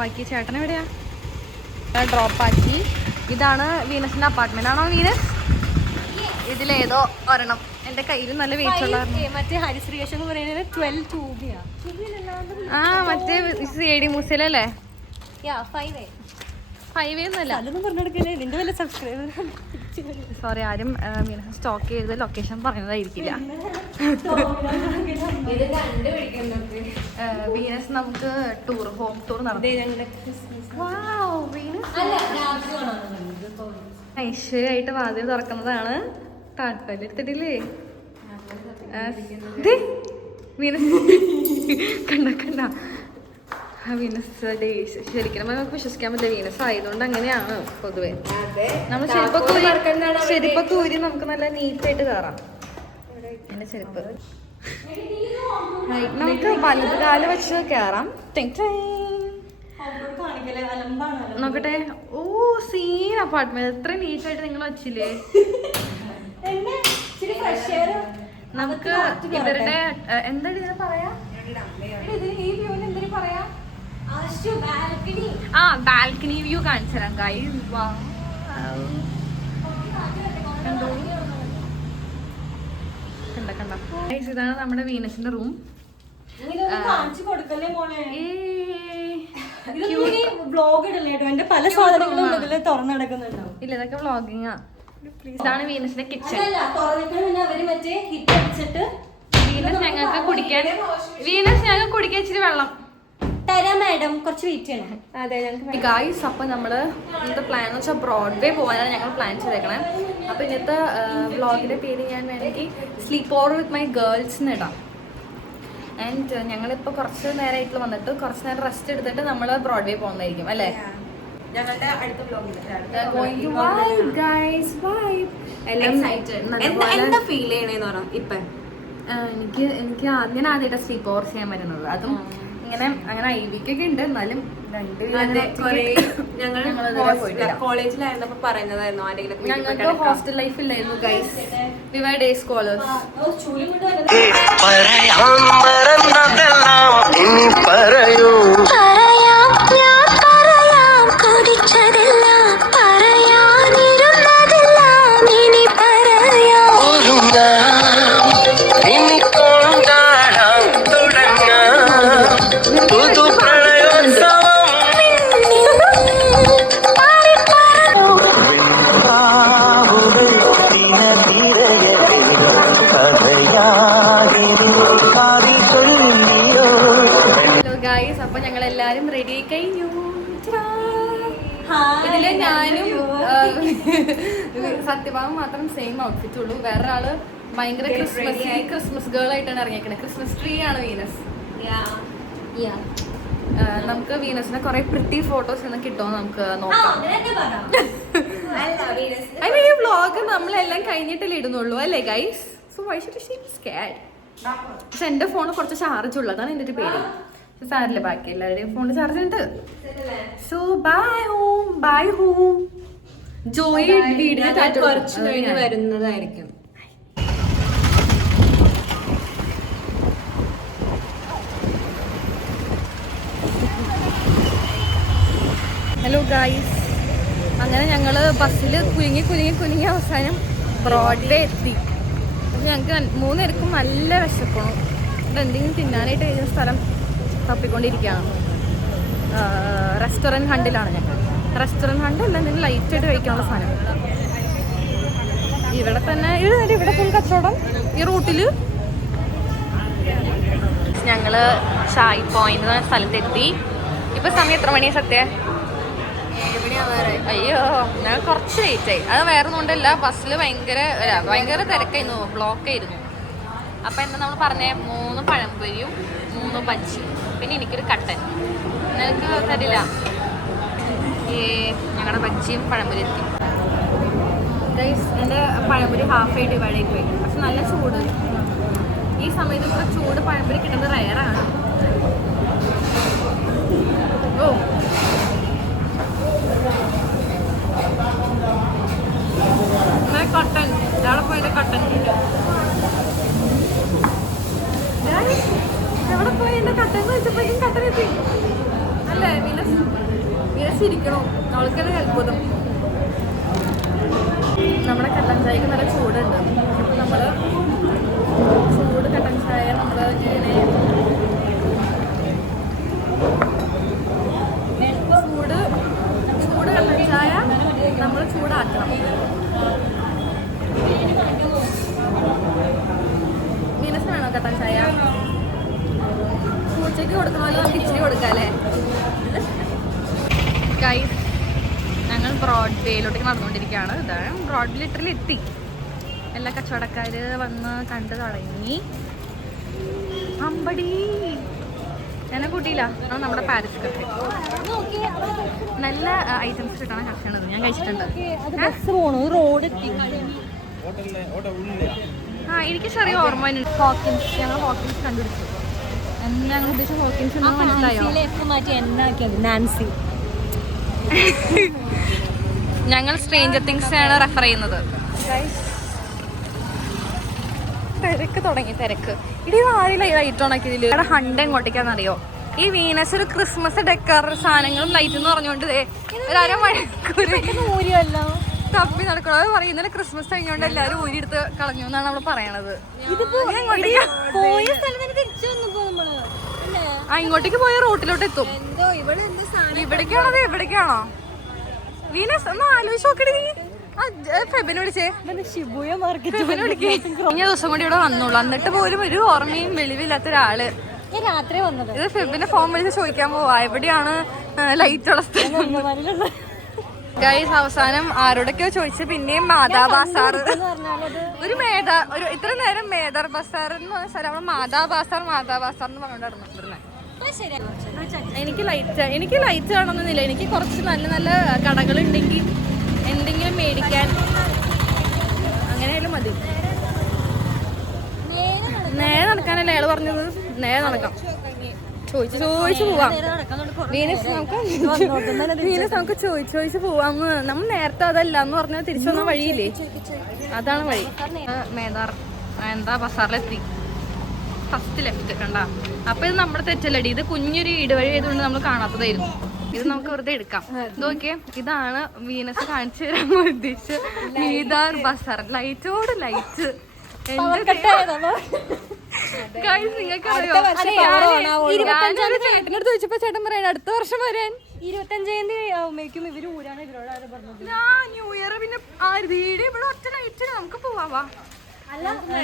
ഡ്രോപ്പാക്കി. ചേട്ടൻ എവിടെയാ? ഡ്രോപ്പാക്കി. ഇതാണ് വീനസിന്റെ അപ്പാർട്ട്മെന്റ്. ആണോ വീനസ്? ഇതിലേതോ ഒരെണ്ണം. എന്റെ കയ്യിൽ നല്ല വെയിറ്റ് ഉള്ള മറ്റേ ഹരിശ്രീകേശ് എന്ന് പറയുന്നത് 12 രൂപയാ. ആ മറ്റേ CID മൂസയിലല്ലേ? 5 ഒന്നുമല്ല. അതൊന്നും പറഞ്ഞെടുക്കല്ലേ, നിന്റെ വല്ല സബ്സ്ക്രൈബർ. സോറി, ആരും വീനസ് സ്റ്റോക്ക് ചെയ്ത് ലൊക്കേഷൻ പറയുന്നതായിരിക്കില്ല. വീനസ് നമുക്ക് ഹോം ടൂർ ഐശ്വര്യമായിട്ട് വാതിൽ തുറക്കുന്നതാണ്. താല്പര്യം എടുത്തിട്ടില്ലേ വീനസ്? കണ്ട വീനസ് ഡേയ്സ് ശരിക്കും നമുക്ക് വിശ്വസിക്കാൻ പറ്റില്ല. വീനസ് ആയതുകൊണ്ട് അങ്ങനെയാണ് പൊതുവെ. നമ്മൾ ചെരുപ്പൊക്കെ ഊരി നമുക്ക് നല്ല നീറ്റായിട്ട് കയറാം. എന്റെ ചെരുപ്പ് നമുക്ക് വലത് കാല് വെച്ച് കയറാം. നോക്കട്ടെ. ഓ സീൻ അപ്പാർട്ട്മെന്റ്. എത്ര നീറ്റായിട്ട് നിങ്ങൾ വച്ചില്ലേ. നമുക്ക് ഇവരുടെ എന്താണ് ഇതിന് പറയാ? ഈ വ്യൂവിന് എന്തിനു പറയാ? ബാൽക്കണി വ്യൂ കാണിച്ചു തരാം ഗൈസ്. കണ്ട ഇതാണ് നമ്മുടെ വീനസിന്റെ റൂം. പല സാധനങ്ങളും തുറന്നടക്കുന്നുണ്ടാവും. ഇല്ല, ഇതൊക്കെ വ്ളോഗിങ്ങാ. ഇതാണ് വീനസിന്റെ കിച്ചൺ. ഞങ്ങൾക്ക് കുടിക്കാൻ ഇച്ചിരി വെള്ളം തരാം മാഡം, കുറച്ച് വെയിറ്റ് ചെയ്യണം. അതെ ഗായ്സ്, അപ്പൊ നമ്മള് ഇന്നത്തെ പ്ലാൻ എന്ന് വെച്ചാൽ ബ്രോഡ്വേ പോകാനാണ് ഞങ്ങൾ പ്ലാൻ ചെയ്തേക്കണേ. അപ്പൊ ഇന്നത്തെ വ്ളോഗിന്റെ പേര് ഞാൻ വേണമെങ്കിൽ sleep over with my girls എന്ന് ഇടാം. ആൻഡ് ഞങ്ങളിപ്പോ കുറച്ച് നേരമായിട്ട് വന്നിട്ട് കുറച്ച് നേരം റെസ്റ്റ് എടുത്തിട്ട് നമ്മള് ബ്രോഡ്വേ പോകുന്നതായിരിക്കും അല്ലേ? ഞങ്ങളുടെ അടുത്ത വ്ളോഗിൽ എന്താ ഫീൽ ചെയ്യണേന്ന് പറയാം. ഇപ്പൊ എനിക്ക് ഞാൻ ആദ്യമായിട്ട് സ്ലീപ്പ് ഓവർ ചെയ്യാൻ വരുന്നത്. അതും ഇങ്ങനെ അങ്ങനെ ഐവിക്കൊക്കെ ഉണ്ട്. എന്നാലും കോളേജിലായിരുന്നപ്പോ പറയുന്നതായിരുന്നു ഞങ്ങൾക്ക് ഹോസ്റ്റൽ ലൈഫ് ഇല്ലായിരുന്നു guys. We were day scholars. അപ്പൊ ഞങ്ങൾ എല്ലാരും റെഡി ആയി കഴിഞ്ഞു. ഇതില് ഞാനും സത്യഭാമം മാത്രം സെയിം ഔട്ട്ഫിറ്റ് ഉള്ളൂ. വേറൊരാള് ഭയങ്കര ക്രിസ്മസ് ഗേൾ ആയിട്ടാണ് ഇറങ്ങിയേക്കണേ. ക്രിസ്മസ് ട്രീ ആണ് വീനസ്. നമുക്ക് വീനസിനെ കുറെ പ്രിറ്റി ഫോട്ടോസ് എന്ന് കിട്ടുമോ നമുക്ക് നോക്കാം. ഈ വ്ളോഗ് നമ്മളെല്ലാം കഴിഞ്ഞിട്ടല്ലേ ഇടുന്നുള്ളൂ അല്ലേ guys? So why should she B squad? പക്ഷെ എന്റെ ഫോണ് കുറച്ച് ചാർജ് ഉള്ളതാണ് എന്റെ ഒരു പേര്. സാറില്ല, ബാക്കി എല്ലാവരുടെയും ഫോണിൽ ചാർജ് ഉണ്ട്. So by whom. ജോയി വീടിന് കുറച്ച് കഴിഞ്ഞ് വരുന്നതായിരിക്കും. ഹലോ ഗായ്സ്, അങ്ങനെ ഞങ്ങൾ ബസ്സിൽ കുലുങ്ങി അവസാനം ബ്രോഡ്വേ എത്തി. ഞങ്ങൾക്ക് 3 പേർക്കും നല്ല വിശക്കണം. ഇവിടെ എന്തെങ്കിലും തിന്നാനായിട്ട് കഴിഞ്ഞ സ്ഥലം തപ്പിക്കൊണ്ടിരിക്കുകയാണ്. റെസ്റ്റോറൻറ്റ് ഹണ്ടിലാണ് ഞങ്ങൾ. റെസ്റ്റോറൻറ്റ് ഹണ്ട് അല്ല, എന്തെങ്കിലും ലൈറ്റായിട്ട് കഴിക്കാനുള്ള സാധനം. ഇവിടെ തന്നെ ഇവിടെ ഫുൾ കച്ചവടം ഈ റൂട്ടിൽ. ഞങ്ങൾ ഷായ് പോയിന്റ് എന്ന സ്ഥലത്തെത്തി. ഇപ്പം സമയം എത്ര മണിയാണ് സത്യ? അയ്യോ, ഞാൻ കുറച്ച് ലേറ്റായി. അത് വേറെ ഒന്നുകൊണ്ടല്ല, ബസ്സിൽ ഭയങ്കര തിരക്കായിരുന്നു, ബ്ലോക്കായിരുന്നു. അപ്പം എന്താ നമ്മൾ പറഞ്ഞേ, 3 പഴംപൊരിയും 3 ബജ്ജി, പിന്നെ എനിക്കൊരു കട്ടൻ. നിനക്ക് തരില്ല? ഞങ്ങളുടെ ബജ്ജിയും പഴംപൊരി എത്തി. എൻ്റെ പഴംപൊരി ഹാഫായിട്ട് ഡിവൈഡ് പോയി. പക്ഷെ നല്ല ചൂട്. ഈ സമയത്ത് ഇത്ര ചൂട് പഴംപൊരി കിട്ടുന്നത് റയറാണ്. ഓ കട്ടൻ, ഇയാളെ പോയിട്ട് കട്ടൻ എവിടെ പോയി? എൻ്റെ കട്ടൻ വെച്ചപ്പോഴേക്കും കട്ടൻ എത്തി അല്ലേ? ഇരിക്കണോ അവൾക്കെല്ലാം അത്ഭുതം. നമ്മുടെ കട്ടൻ ചായക്ക് നല്ല ചൂടുണ്ട്. അപ്പോൾ നമ്മൾ ചൂട് കട്ടൻ ചായ നമ്മൾ ഇങ്ങനെ ചൂട് കട്ടൻ ചായ നമ്മൾ ചൂടാക്കണം. മീനസ് വേണോ കട്ടൻ ചായ? പൂച്ചയ്ക്ക് കൊടുക്കണമല്ലോ, നമുക്ക് ഇച്ചിരി കൊടുക്കാം അല്ലേ? ഗൈസ്, ഞങ്ങൾ ബ്രോഡ്വേയിലോട്ടേക്ക് നടന്നുകൊണ്ടിരിക്കുകയാണ്. ഇതാണ് ബ്രോഡ്വേ ലിറ്ററിൽ എത്തി. എല്ലാ കച്ചവടക്കാർ വന്ന് കണ്ടു തുടങ്ങി. അമ്പടി എന്നെ കൂട്ടിയില്ല. നമ്മുടെ പാരിസ് കഫേ നല്ല ഐറ്റംസ് കിട്ടണ കഫേയാണിത്. ഞാൻ കഴിച്ചിട്ടുണ്ട്. ആ എനിക്ക് ചെറിയ ഓർമ്മ ഹോക്കിൻസ്. ഞങ്ങൾ ഹോക്കിൻസ് കണ്ടുപിടിച്ചു. ഞങ്ങൾ ഉദ്ദേശിച്ച ഹോക്കിൻസ് മനസ്സിലായോ? നാൻസി. ഞങ്ങൾ സ്ട്രേഞ്ചർ തിങ്സ് ആണ് റെഫർ ചെയ്യുന്നത്. തിരക്ക് തുടങ്ങി. തിരക്ക് ഇടി ആരും ലൈറ്റ് ഓൺ ആക്കിയതിൽ ഹണ്ട് എങ്ങോട്ടേക്കാന്നറിയോ? ഈ വീനസ് ഒരു ക്രിസ്മസ് ഡെക്കർ സാധനങ്ങളും ലൈറ്റ് എന്ന് പറഞ്ഞുകൊണ്ട് ഒരു അരമണിക്കൂർ തപ്പി നടക്കണം. അത് പറയുന്നത് ക്രിസ്മസ് കഴിഞ്ഞോണ്ട് എല്ലാവരും ഊരിയെടുത്ത് കളഞ്ഞു എന്നാണ് നമ്മൾ പറയണത്. ഇങ്ങോട്ടേക്ക് പോയ റോട്ടിലോട്ട് എത്തും. ഇവിടേക്കാണോ എവിടേക്കാണോ? വീനസ് ഒന്ന് ആലോചിച്ച് നോക്കണേ. നീ ഫെബിനെ വിളിച്ചേ. കഴിഞ്ഞ ദിവസം കൂടി ഇവിടെ വന്നോളൂ. എന്നിട്ട് പോലും ഒരു ഓർമ്മയും വെളിവില്ലാത്ത ഒരാള് രാത്രി വന്നത്. ഇത് ഫെബിനെ ഫോൺ വിളിച്ച് ചോദിക്കാൻ പോവാ എവിടെയാണ് ലൈറ്റ് ഉള്ള സ്ഥലം. ഗൈസ്, അവസാനം ആരോടൊക്കെയോ ചോദിച്ചു. പിന്നെയും മാതാ ബാസാർ ഒരു ഇത്ര നേരം മേദർ ബസാർ എന്ന് പറഞ്ഞ സ്ഥലം നമ്മൾ മാതാ ബാസാർ എന്ന് പറഞ്ഞുകൊണ്ടിരുന്നത്. എനിക്ക് ലൈറ്റ് കാണണമെന്നില്ല. എനിക്ക് കുറച്ച് നല്ല നല്ല കടകളുണ്ടെങ്കിൽ എന്തെങ്കിലും മേടിക്കാൻ അങ്ങനെയായാലും മതി. നേരെ നടക്കാനല്ലേ അയാൾ പറഞ്ഞത്? നേരെ നടക്കാം. ചോദിച്ചു പോവാം. വീനസ് നമുക്ക് ചോദിച്ചു പോവാന്ന്. നമ്മൾ നേരത്തെ അതല്ല എന്ന് പറഞ്ഞാൽ തിരിച്ചു വന്ന വഴിയില്ലേ? അതാണ് വഴി. എന്താ ബസാറിലെത്തി. ഫസ്റ്റ് ലെഫ്റ്റ് കണ്ട. അപ്പൊ ഇത് നമ്മുടെ തെറ്റല്ലടി. ഇത് കുഞ്ഞൊരു ഇടവഴി ആയതുകൊണ്ട് നമ്മൾ കാണാത്തതായിരുന്നു. ഇത് നമുക്ക് വെറുതെ എടുക്കാം. നോക്കിയേ, ഇതാണ് വീനസ് കാണിച്ചു തരാൻ ഉദ്ദേശിച്ച മീദാർ ബസാർ. ലൈറ്റോട് ലൈറ്റ്. നിങ്ങൾക്കറിയോ, ചേട്ടനോട് ചോദിച്ചപ്പോ ചേട്ടൻ പറയാൻ അടുത്ത വർഷം വരാൻ 25-ാം തീയതി ആവുമ്പോഴേക്കും ഇവര് ഊരാണ്. ഇവരോട് പറഞ്ഞത് ന്യൂ ഇയർ പിന്നെ വീട് ഇവിടെ ഒറ്റ നൈറ്റ് നമുക്ക് പോവാ.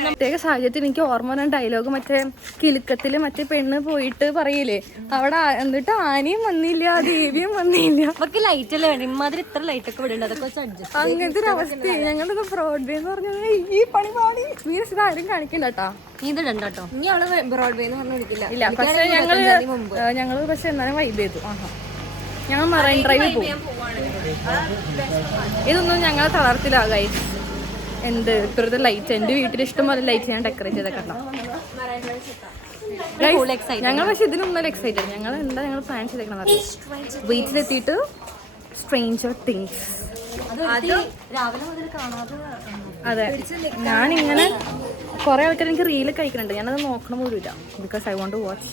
പ്രത്യേക സാഹചര്യത്തിൽ എനിക്ക് ഓർമ്മ വന്ന ഡയലോഗ് മറ്റേ കിലുക്കത്തില് മറ്റേ പെണ്ണ് പോയിട്ട് പറയില്ലേ, അവിടെ എന്നിട്ട് ആനയും വന്നില്ല ദേവിയും വന്നില്ല. ലൈറ്റ് അല്ലേ വേണ്ട. ഇമാതിരി ഇത്ര ലൈറ്റ് ഒക്കെ വിടേണ്ട. അതൊക്കെ അങ്ങനത്തെ ഒരു അവസ്ഥ. ഞങ്ങളുടെ ബ്രോഡ്വേ എന്ന് പറഞ്ഞാൽ ഈ പണി മീൻസ് ഇത് ആരും കാണിക്കണ്ട കേട്ടോ. ഇത് ഇടണ്ടോ. ഇനി അവള് ബ്രോഡ്വേ എന്ന് പറഞ്ഞു വിളിക്കില്ല. ഇല്ല, പക്ഷെ ഞങ്ങള് പക്ഷെ എന്നാലും വൈബ് ചെയ്തു. ഞങ്ങൾ മറൈൻ ഡ്രൈവ് പോകും. ഇതൊന്നും ഞങ്ങളെ തളർത്തിലാകായി. എന്ത് ഇപ്പോഴത്തെ ലൈറ്റ്, എൻ്റെ വീട്ടിൽ ഇഷ്ടംപോലെ ലൈറ്റ് ഞാൻ ഡെക്കറേറ്റ് ചെയ്തൊക്കെ ഉണ്ടാവും. ഞങ്ങൾ പക്ഷെ ഇതിനൊന്നും എക്സൈറ്റഡ്. ഞങ്ങൾ പ്ലാൻ ചെയ്തേക്കണം. വീട്ടിലെത്തിയിട്ട് സ്ട്രേഞ്ചർ തിങ്സ്. അതെ, ഞാനിങ്ങനെ കുറെ ആൾക്കാർ എനിക്ക് റീല് കഴിക്കുന്നുണ്ട്. ഞാനത് നോക്കണം പോലുമില്ല. Because I want to watch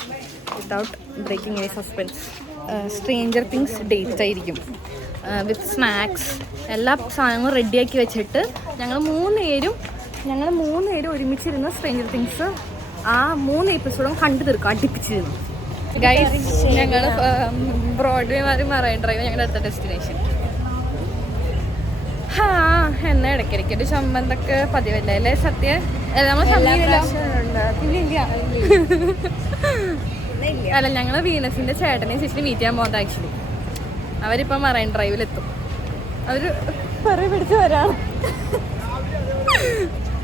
without breaking any suspense. Stranger Things date ആയിരിക്കും വിത്ത് സ്നാക്സ്. എല്ലാ സാധനങ്ങളും റെഡിയാക്കി വെച്ചിട്ട് ഞങ്ങൾ മൂന്ന് പേരും ഒരുമിച്ചിരുന്ന് സ്ട്രേഞ്ചർ തിങ്സ് ആ 3 എപ്പിസോഡും കണ്ടു തീർക്കും. അടുപ്പിച്ചിരുന്നു. ഗൈസ്, ഞങ്ങൾ ബ്രോഡ്വേ മറൈൻ ഡ്രൈവ് ഞങ്ങളുടെ അടുത്ത ഡെസ്റ്റിനേഷൻ. എന്നാ ഇടയ്ക്കിടയ്ക്കൊരു ചമ്മന്തൊക്കെ പതിവല്ലേ അല്ലേ? സത്യം നമ്മൾ അല്ല, ഞങ്ങൾ വീനസിന്റെ ചേട്ടനെ ചേച്ചിനെ മീറ്റ് ചെയ്യാൻ പോകുന്നത്. ആക്ച്വലി അവരിപ്പം മറൈൻ ഡ്രൈവിലെത്തും. അവര് പിടിച്ച് വരാണ്.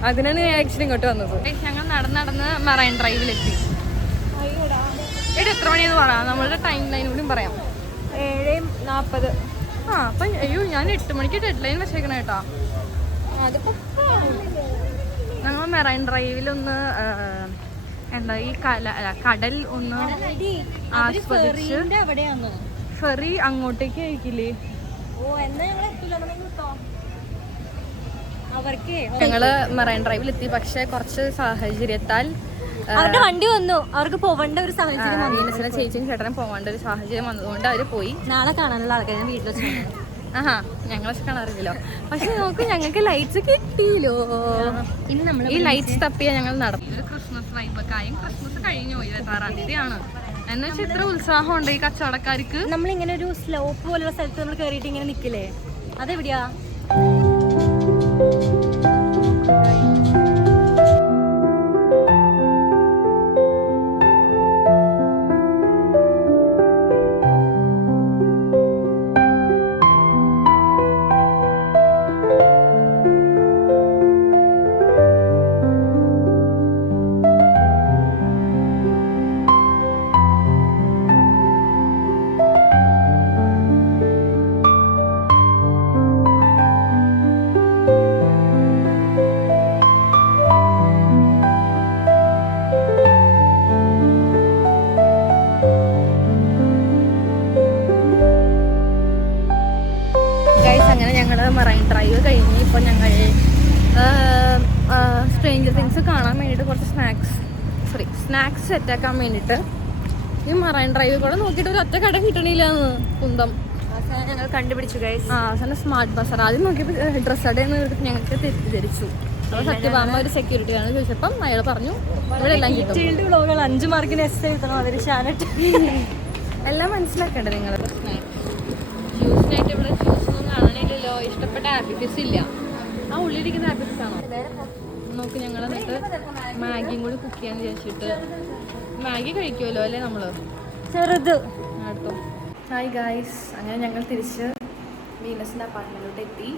അതിനാണ് ഞാൻ ആക്ച്വലി ഇങ്ങോട്ട് വന്നത്. ഞങ്ങൾ നടന്ന് മറൈൻ ഡ്രൈവിലെത്തി. എത്ര മണിയെന്ന് പറയാം, നമ്മളുടെ ടൈം ലൈൻ കൂടി പറയാം. 7:40. അപ്പം അയ്യോ, ഞാൻ 8 മണിക്ക് ഡെഡ് ലൈൻ വെച്ചേക്കണ കേട്ടോ. ഞങ്ങൾ മെറൈൻ ഡ്രൈവിലൊന്ന് എന്താ ഈ കടൽ ഒന്ന് ആസ്വദിച്ച് ഫെറി അങ്ങോട്ടേക്ക് ആയിരിക്കില്ലേ. ഞങ്ങള് മെറൈൻ ഡ്രൈവിലെത്തി. പക്ഷെ കുറച്ച് സാഹചര്യത്താൽ അവരുടെ വണ്ടി വന്നു, അവർക്ക് പോവേണ്ട ഒരു സാഹചര്യം വന്നു. വീനസിനെ ചേച്ചിയും ചേട്ടനും പോകേണ്ട ഒരു സാഹചര്യം വന്നതുകൊണ്ട് അവര് പോയി. നാളെ കാണാനുള്ള ആൾക്കാരെ വീട്ടിൽ വെച്ച് ആഹാ ഞങ്ങൾ പക്ഷെ കാണാറില്ലല്ലോ. പക്ഷെ നോക്ക് ഞങ്ങൾക്ക് ലൈറ്റ്സ് കിട്ടിയില്ലോ. ഇന്ന് നമ്മൾ ഈ ലൈറ്റ്സ് തപ്പിയാ ഞങ്ങൾ നടന്നു. ഒരു ക്രിസ്മസ് വൈബ് കാര്യം ക്രിസ്മസ് കഴിഞ്ഞു 26-ാം തീയതിയാണ്. എന്ന് വെച്ചാൽ ഇത്ര ഉത്സാഹം ഉണ്ട് ഈ കച്ചവടക്കാർക്ക്. നമ്മളിങ്ങനെ ഒരു സ്ലോപ്പ് പോലുള്ള സ്ഥലത്ത് നമ്മൾ കയറിയിട്ട് ഇങ്ങനെ നിൽക്കില്ലേ, അതെവിടെയാ? മറൈൻ ഡ്രൈവ് കഴിഞ്ഞ് ഇപ്പോൾ ഞങ്ങൾ സ്ട്രേഞ്ചർ തിങ്സ് കാണാൻ വേണ്ടിയിട്ട് കുറച്ച് സ്നാക്സ് സെറ്റാക്കാൻ വേണ്ടിയിട്ട് ഈ മറൈൻ ഡ്രൈവ് കൂടെ നോക്കിയിട്ട് ഒരു ഒറ്റ കട കിട്ടണില്ലാന്ന് കുന്തം ഞങ്ങൾ കണ്ടുപിടിച്ചു ഗൈസ്. അവസാനം സ്മാർട്ട് ബസാർ ആദ്യം നോക്കിയപ്പോൾ ഡ്രസ് കടയിൽ ഞങ്ങൾക്ക് തെറ്റിദ്ധരിച്ചു. അപ്പോൾ സത്യഭാമ ഒരു സെക്യൂരിറ്റി ആണ് ചോദിച്ചപ്പം അയാൾ പറഞ്ഞു ഇവിടെ എല്ലാം കിട്ടും. വ്ളോഗുകൾ 5 മാർക്കിന് എസ് എഴുതണം, അതിന് ഷാനറ്റ് എല്ലാം മനസ്സിലാക്കണ്ടേ നിങ്ങൾ. ജ്യൂസിനായിട്ട് ഇവിടെ ജ്യൂസൊന്നും കാണാനില്ലല്ലോ. ഇഷ്ടപ്പെട്ട ആപ്പി ഫിസ് ഇല്ല. ആ ഉള്ളിലിരിക്കുന്ന ആപ്പി ഫിസ് ആണോ നോക്ക്. ഞങ്ങൾ എന്നിട്ട് മാഗിയും കൂടി കുക്ക് ചെയ്യാന്ന് വിചാരിച്ചിട്ട് മാഗി കഴിക്കുമല്ലോ അല്ലേ നമ്മൾ ചെറുത് അടുത്തോ. ഹായ് ഗായ്സ്, അങ്ങനെ ഞങ്ങൾ തിരിച്ച് വീനസിൻ്റെ അപ്പാർട്ട്മെൻറ്റിലോട്ട് എത്തി.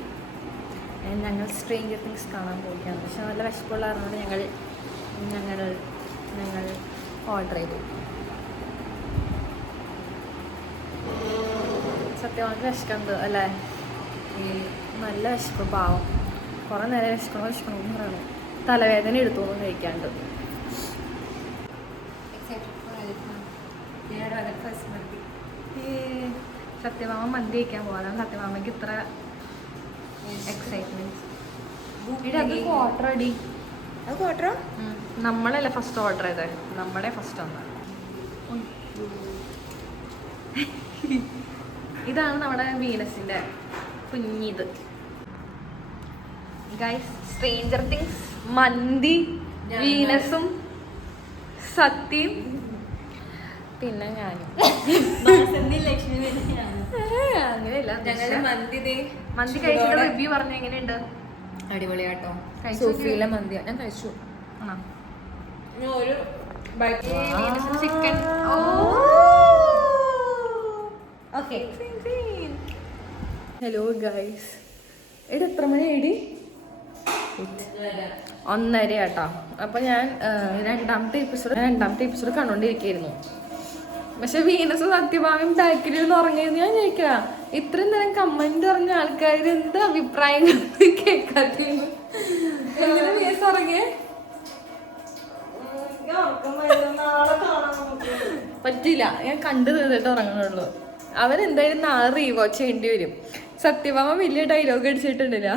ഞങ്ങൾ സ്ട്രേഞ്ചർ തിങ്സ് കാണാൻ പോവുകയാണ്. പക്ഷെ നല്ല വിശപ്പുള്ളതുകൊണ്ട് ഞങ്ങൾ ഓർഡർ ചെയ്തു. സത്യമായിട്ട് വിശക്കുന്നുണ്ട് അല്ലേ? ഈ നല്ല വിശപ്പ് പാവം. കുറേ നേരം വിശക്കണമെന്ന് പറയണം. തലവേദന എടുത്തോന്നും കഴിക്കാണ്ട്. സത്യഭാമ മന്തി കഴിക്കാൻ പോകാം. സത്യഭാമയ്ക്ക് ഇത്ര എക്സൈറ്റ്മെന്റ്. നമ്മളല്ലേ ഫസ്റ്റ് ഓർഡർ ചെയ്തത്, നമ്മുടെ ഫസ്റ്റ് ഒന്ന്. ഇതാണ് നമ്മുടെ വീനസിന്റെ കുഞ്ഞിത് ഗൈസ്. സ്ട്രേഞ്ചർ തിങ്സ് മന്തി, വീനസും സത്യം, പിന്നെ ഞാനും. അങ്ങനെയല്ല, മന്തി കഴിച്ചിട്ട് റിവ്യൂ പറഞ്ഞ എങ്ങനെയുണ്ട്? അടിപൊളിയാട്ടോ. സോഫിയിലെ മന്തി ഞാൻ കഴിച്ചു. ചിക്കൻ. ഹലോ ഗൈസ്, എടി എത്ര മണിയായി? 1:30 കേട്ടോ. അപ്പൊ ഞാൻ രണ്ടാമത്തെ എപ്പിസോഡ് കണ്ടോണ്ടിരിക്കുന്നു. പക്ഷെ വീനസ് സത്യഭാമയും ബാക്കിലിരുന്ന് ഉറങ്ങിയെന്ന് ഞാൻ ചോദിക്കുക. ഇത്രയും നേരം കമന്റ് പറഞ്ഞ ആൾക്കാർ എന്ത് അഭിപ്രായങ്ങൾ കേൾക്കാത്തീന്ന്. എങ്ങനെ വീനസ് ഉറങ്ങിയേ? പറ്റില്ല, ഞാൻ കണ്ടു തീർന്നിട്ട് ഉറങ്ങണുള്ളൂ. അവരെന്തായാലും നാളെ റീവാച്ച് ചെയ്യേണ്ടി വരും. സത്യഭാമ വലിയ ഡയലോഗ് അടിച്ചിട്ടുണ്ടില്ല.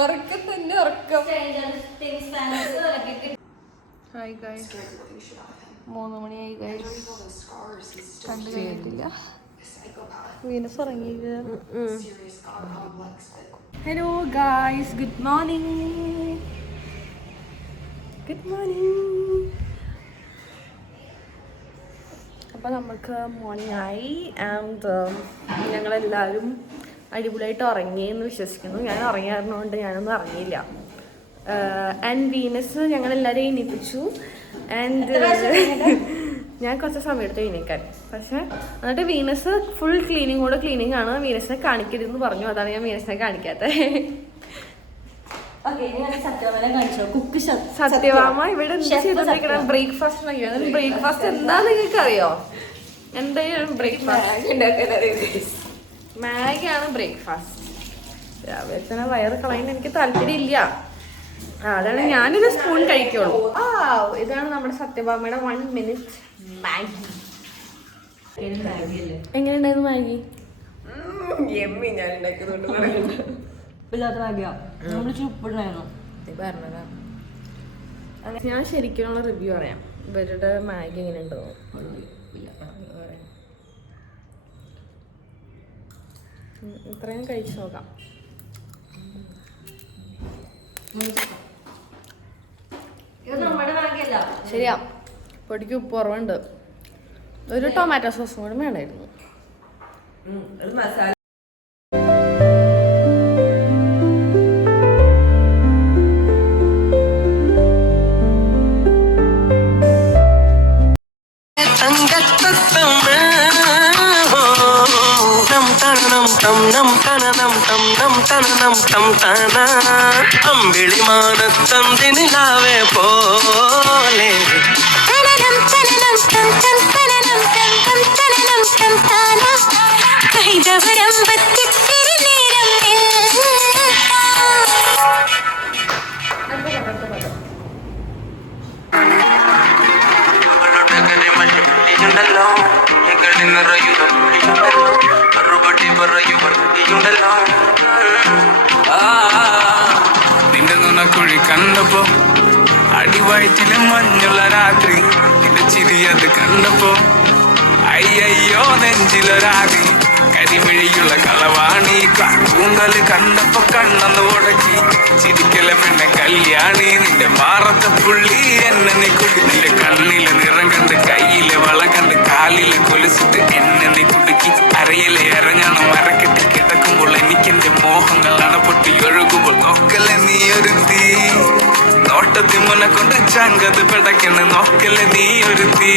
ഉറക്കം തന്നെ ഉറക്കം. ഹായ് ഗൈസ്, 3 മണിയായി ഗൈസ്. കണ്ടു കഴിഞ്ഞിട്ടില്ല. വീനസ് ഉറങ്ങിയില്ല. Hello guys, good morning. അപ്പോൾ നമുക്ക് മോർണിംഗ് ആയി. ആൻഡ് ഞങ്ങളെല്ലാവരും അടിപൊളിയായിട്ട് ഉറങ്ങിയെന്ന് വിശ്വസിക്കുന്നു. ഞാൻ ഉറങ്ങിയായിരുന്നതുകൊണ്ട് ഞാനൊന്നും അറിഞ്ഞില്ല. ആൻഡ് വീനസ് ഞങ്ങളെല്ലാവരും എണീപ്പിച്ചു. ആൻഡ് ഞാൻ കുറച്ച് സമയം എടുത്ത് എണീക്കാൻ. പക്ഷെ എന്നിട്ട് വീനസ് ഫുൾ ക്ലീനിങ് ആണ്. വീനസിനെ കാണിക്കരുതെന്ന് പറഞ്ഞു. അതാണ് ഞാൻ വീനസിനെ കാണിക്കാത്തത്. സത്യഭാമ ഇവിടെ ചെയ്തോണ്ടിരിക്കണം ബ്രേക്ക്ഫാസ്റ്റ്. ബ്രേക്ക്ഫാസ്റ്റ് എന്താന്ന് നിങ്ങൾക്ക് അറിയോ? എന്തായാലും ബ്രേക്ക്ഫാസ്റ്റ് മാഗിയാണ് ബ്രേക്ക്ഫാസ്റ്റ്. രാവിലെ തന്നെ വയറ് കളയുന്ന എനിക്ക് താല്പര്യം ഇല്ല. അതാണ് ഞാനൊരു സ്പൂൺ കഴിക്കുള്ളൂ. ഇതാണ് നമ്മുടെ സത്യഭാമയുടെ 1 minute മാഗി. എങ്ങനെയുണ്ടായിരുന്നു മാഗി? ഞാൻ ഉണ്ടാക്കിയതുകൊണ്ട് ഞാൻ ശരിക്കുള്ള റിവ്യൂ പറയാം. ഇവരുടെ മാഗി എങ്ങനെ ഉണ്ടോ ഇത്രയും കഴിച്ചു നോക്കാം. ശരിയാ, പൊടിക്ക് ഉപ്പ് കുറവുണ്ട്. ഒരു ടൊമാറ്റോ സോസും കൂടി വേണമായിരുന്നു. മസാല അമ്പിളി മാനത്തന്തിനിലാവേ പോലെ ണ്ടല്ലോ മറുപടി പറയുണ്ടല്ലോ നിന്റെ നുണക്കുഴി കണ്ടപ്പോ അടിവയറ്റിലും മഞ്ഞുള്ള രാത്രി നിന്റെ ചിരി അത് കണ്ടപ്പോ അയ്യോ നെഞ്ചിലൊരാതി കരിമിഴിയുള്ള കളവാണി കൂന്തല് കണ്ടപ്പോ കണ്ണന്ന് ഉടക്കി ചിരിക്കല പിന്നെ കല്യാണി നിന്റെ മാറത്തെ പുള്ളി എന്നെ നീ കുടി നിന്റെ കണ്ണിലെ നിറം കണ്ട് കയ്യിലെ വള കണ്ട് കാലിലെ കൊലുസിട്ട് എന്നെ നീ കുടുക്കി അരയിലെ ഇറങ്ങണം മരക്കെട്ടി കിടക്കുമ്പോൾ എനിക്കെന്റെ മോഹങ്ങൾ അണപ്പൊട്ടി ഒഴുകുമ്പോൾ നോക്കല്ലേ നീ ഒരു തീ നോട്ടത്തി മുന്നെ കൊണ്ട് ചങ്കത് പിടക്കണ് നോക്കല്ലേ നീ ഒരു തീ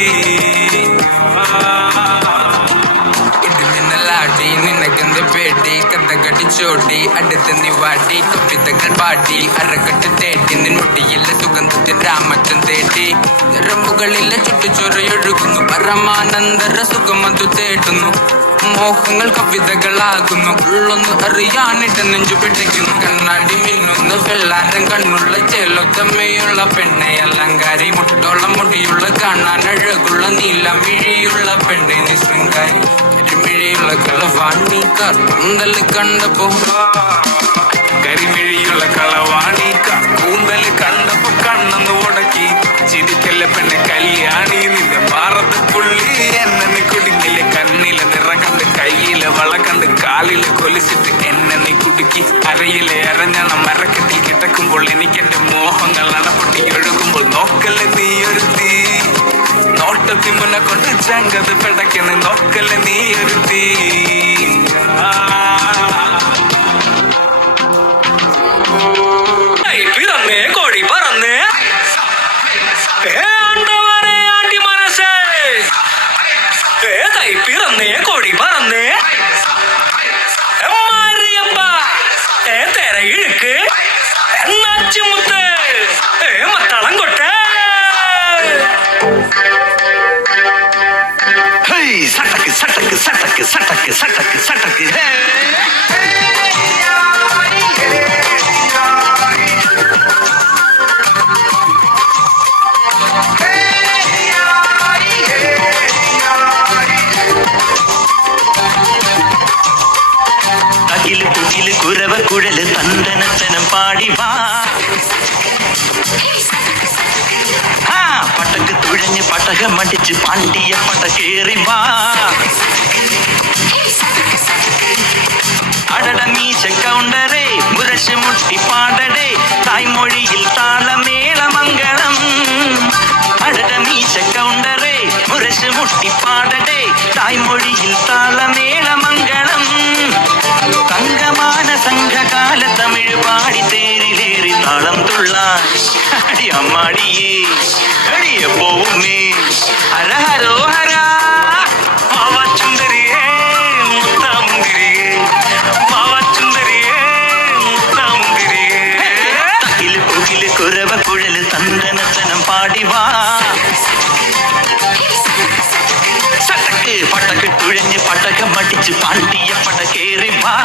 ാട്ടി നിനക്കെന്ത് പേട്ടി കഥകടി ചോട്ടി അടുത്ത് നീ വാട്ടി കവിതകൾ പാട്ടി അരക്കെട്ട് തേട്ടി നിൻമുട്ടിയിലെ സുഗന്ധത്തിൽ രാമച്ചൻ തേട്ടി ഞരമ്പുകളിലെ ചുട്ടുചൊറയൊഴുകുന്നു പരമാനന്ദര സുഖമതു തേട്ടുന്നു മോഹങ്ങൾ കവിതകളാകുന്നു ഉള്ളൊന്ന് അറിയാനിട്ട് നെഞ്ചു പിടിക്കുന്നു കണ്ണാടി മിന്നുന്ന വെള്ളാരം കണ്ണുള്ള ചേലൊത്തമ്മയുള്ള പെണ്ണെ അലങ്കാരി മുട്ടോളം മുടിയുള്ള കാണാൻ അഴകുള്ള നീലം മിഴിയുള്ള പെണ്ണെ നീ ശൃംഗാരി കരിമിഴിയുള്ള കളവാണി കൂന്തൽ കണ്ടപ്പോ കരിമിഴിയുള്ള കളവാണി കൂന്തൽ കണ്ടപ്പോ കണ്ണന്ന് ഉടക്കി ചിരിക്കല്ല പെണ്ണ് കല്യാണി നിന്റെ പാറത്ത് പുള്ളി എന്നെ നീ കുടുങ്ങിലെ കണ്ണിലെ നിറം കണ്ട് കയ്യിലെ വള കണ്ട് കാലിലെ കൊലിച്ചിട്ട് എന്നെ നീ കുടുക്കി അരയിലെ ഇറഞ്ഞണം മരക്കെട്ടിൽ കിടക്കുമ്പോൾ എനിക്കെന്റെ മോഹങ്ങൾ അണപ്പൊട്ടി ഒഴുകുമ്പോൾ നോക്കല്ലേ നീ ഒരു തീ നോട്ടത്തി മുന്നെ കൊണ്ട് ചങ്കത് പിടക്കണ് നോക്കല്ലേ നീ ഒരു തീ പിറന്നേ കോഴി പറന്നേ ആണ്ടി മനസ്സേ പിറന്നേ കോഴി പറന്നേ മാരിയപ്പ തെര ഇഴുക്ക് നച്ചുമുത്ത് മത്തളം കൊട്ടേ സട്ടക്ക് സട്ടക്ക് സട്ടക്ക് സട്ടക്ക് സട്ടക്ക് സട്ടക്ക് അകില് പുകില് കുരവ കുഴല് തന്തനത്തനം പാടി വാ പട്ടക്ക് തുഴഞ്ഞ് പട്ടകമടിച്ച് പാണ്ടിയ പട്ടക്കേറി വാ അടട മീശ കൗണ്ടറേ മുരശ് മുട്ടി പാടടേ തായ്മൊഴിയിൽ താളമേളമംഗളം അടട മീശ കൗണ്ടറേ മുരശ് മുട്ടി പാടടേ തായ്മൊഴിയിൽ താളമേളമംഗളം തങ്കമാന സംഘകാല തമിഴ് പാടി തേരിലേറി താളം തുള്ളാൻ അടി അമ്മാടിയേ അടിയ പോവുമേ ഹര ഹരോ ഹര മാവാച്ചുന്തരിയേ മുത്താമുന്തിരിയേ മാവാച്ചുന്തരിയേ മുത്താമുന്തിരിയേ തകില് പുകില് കുരവ കുഴല് തന്തനത്തനം പാടിവാ സട്ടക്ക് പട്ടക്ക് തുഴഞ്ഞ് പട്ടകം മടിച്ച് പാണ്ടിയ പടക്കേറി വാ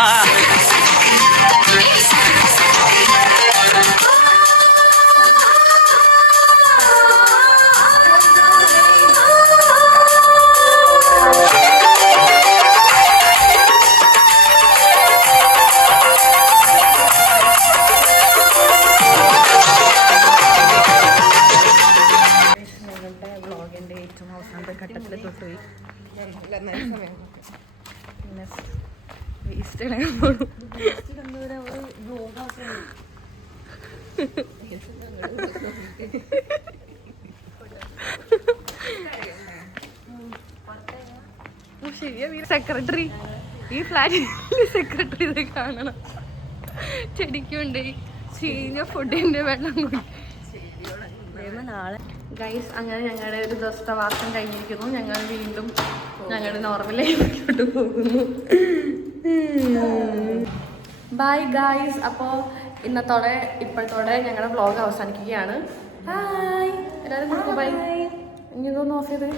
പോണു. ശരിയാ സെക്രട്ടറി, ഈ ഫ്ലാറ്റിന്റെ സെക്രട്ടറി ഇത് കാണണം. ചെടിക്കുണ്ട് ചീഞ്ഞ ഫുഡിന്റെ വെള്ളം കൂടി. നാളെ ഗൈസ്, അങ്ങനെ ഞങ്ങളുടെ ഒരു ദിവസത്തെ വാസം കഴിഞ്ഞിരിക്കുന്നു. ഞങ്ങൾ വീണ്ടും ഞങ്ങളുടെ നോർമൽ ലൈഫിലോട്ട് പോകുന്നു. Bye guys. അപ്പോൾ ഇന്നത്തോടെ ഇപ്പോഴത്തോടെ ഞങ്ങളുടെ വ്ളോഗ് അവസാനിക്കുകയാണ്. ബൈ എല്ലാവരും. ബൈ. ഇനി ഇതൊന്ന് ഓഫ് ചെയ്ത്